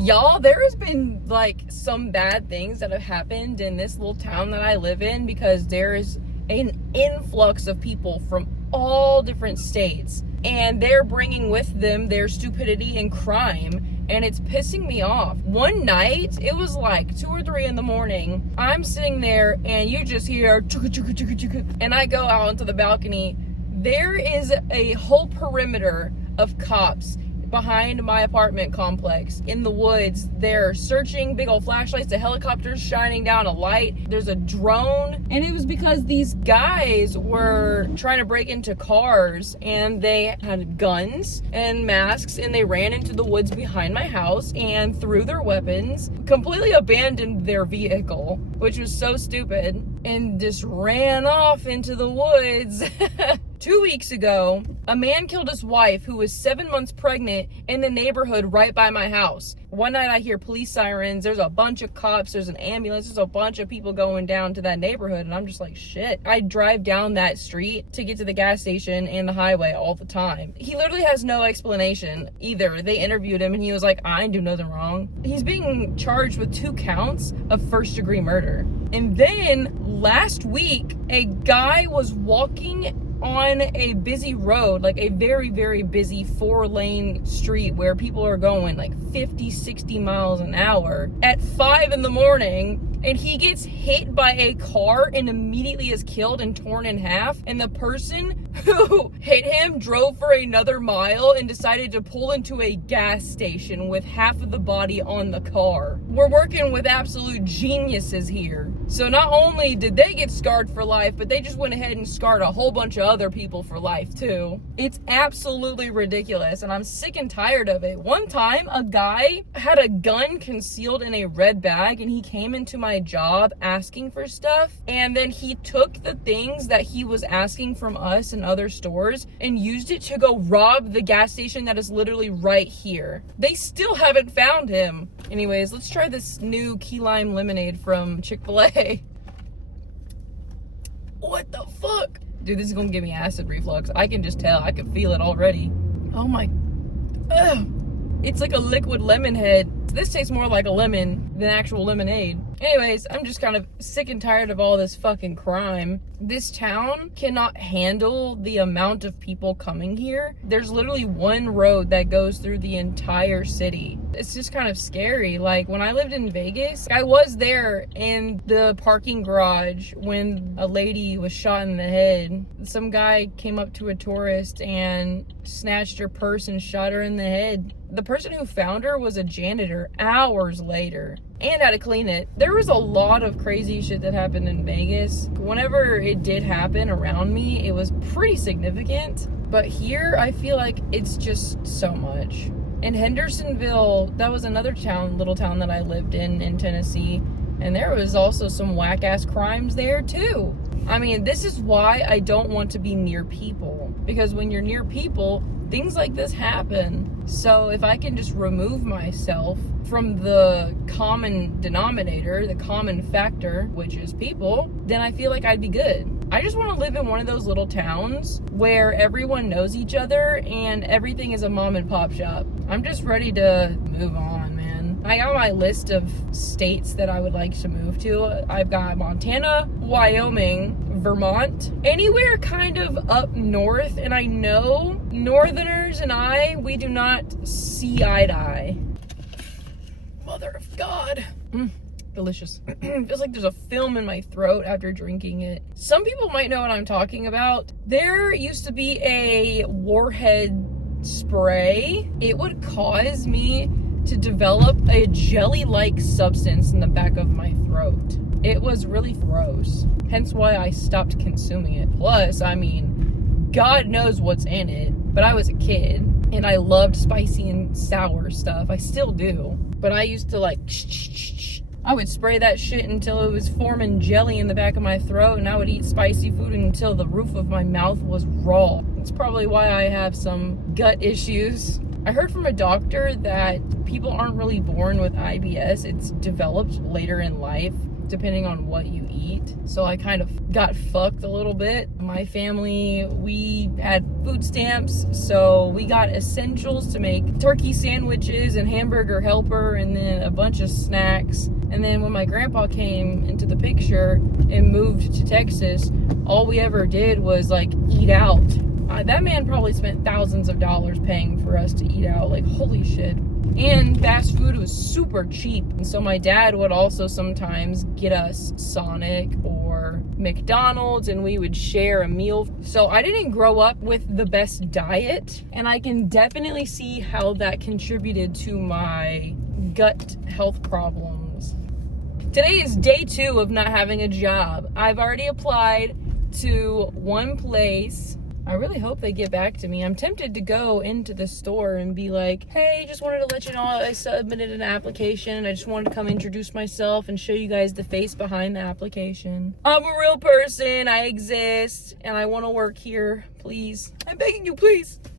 Y'all, there has been like some bad things that have happened in this little town that I live in because there is an influx of people from all different states, and they're bringing with them their stupidity and crime, and it's pissing me off. One night, it was like 2 or 3 in the morning, I'm sitting there and you just hear chugga chugga chugga chugga, and I go out onto the balcony. There is a whole perimeter of cops behind my apartment complex in the woods. They're searching, big old flashlights, the helicopter's shining down a light, there's a drone, and it was because these guys were trying to break into cars and they had guns and masks, and they ran into the woods behind my house and threw their weapons, completely abandoned their vehicle, which was so stupid, and just ran off into the woods. 2 weeks ago, a man killed his wife who was 7 months pregnant in the neighborhood right by my house. One night I hear police sirens, there's a bunch of cops, there's an ambulance, there's a bunch of people going down to that neighborhood, and I'm just like, shit. I drive down that street to get to the gas station and the highway all the time. He literally has no explanation either. They interviewed him and he was like, I didn't do nothing wrong. He's being charged with 2 counts of first-degree murder. And then last week, a guy was walking on a busy road, like a very, very busy 4-lane street where people are going like 50, 60 miles an hour at 5 in the morning, and he gets hit by a car and immediately is killed and torn in half. And the person who hit him drove for another mile and decided to pull into a gas station with half of the body on the car. We're working with absolute geniuses here. So not only did they get scarred for life, but they just went ahead and scarred a whole bunch of other people for life too. It's absolutely ridiculous, and I'm sick and tired of it. One time, a guy had a gun concealed in a red bag, and he came into my job asking for stuff, and then he took the things that he was asking from us and other stores and used it to go rob the gas station that is literally right here. They still haven't found him. Anyways, let's try this new key lime lemonade from Chick-fil-A. What the fuck? Dude, this is gonna give me acid reflux. I can just tell. I can feel it already. Oh my. Ugh. It's like a liquid lemon head. This tastes more like a lemon than actual lemonade. Anyways, I'm just kind of sick and tired of all this fucking crime. This town cannot handle the amount of people coming here. There's literally one road that goes through the entire city. It's just kind of scary. Like, when I lived in Vegas, I was there in the parking garage when a lady was shot in the head. Some guy came up to a tourist and snatched her purse and shot her in the head. The person who found her was a janitor hours later and had to clean it. There was a lot of crazy shit that happened in Vegas. Whenever it did happen around me, it was pretty significant. But here, I feel like it's just so much. In Hendersonville, that was another town, little town that I lived in Tennessee, and there was also some whack-ass crimes there too. I mean, this is why I don't want to be near people, because when you're near people, things like this happen. So if I can just remove myself from the common denominator, the common factor, which is people, then I feel like I'd be good. I just want to live in one of those little towns where everyone knows each other and everything is a mom and pop shop. I'm just ready to move on, man. I got my list of states that I would like to move to. I've got Montana, Wyoming, Vermont, anywhere kind of up north, and I know northerners and we do not see eye to eye. Mother of God. Delicious. Feels like there's a film in my throat after drinking it. Some people might know what I'm talking about. There used to be a warhead spray. It would cause me to develop a jelly-like substance in the back of my throat. It was really gross. Hence why I stopped consuming it. Plus, I mean, God knows what's in it. But I was a kid, and I loved spicy and sour stuff. I still do. But I used to I would spray that shit until it was forming jelly in the back of my throat, and I would eat spicy food until the roof of my mouth was raw. That's probably why I have some gut issues. I heard from a doctor that people aren't really born with IBS. It's developed later in life. depending on what you eat. So I kind of got fucked a little bit. My family, we had food stamps, so we got essentials to make turkey sandwiches and hamburger helper and then a bunch of snacks. And then when my grandpa came into the picture and moved to Texas, all we ever did was like eat out. That man probably spent thousands of dollars paying for us to eat out. Like, holy shit. And fast food was super cheap. And so my dad would also sometimes get us Sonic or McDonald's, and we would share a meal. So I didn't grow up with the best diet, and I can definitely see how that contributed to my gut health problems. Today is day 2 of not having a job. I've already applied to one place. I really hope they get back to me. I'm tempted to go into the store and be like, hey, just wanted to let you know I submitted an application. I just wanted to come introduce myself and show you guys the face behind the application. I'm a real person. I exist and I want to work here. Please. I'm begging you, please.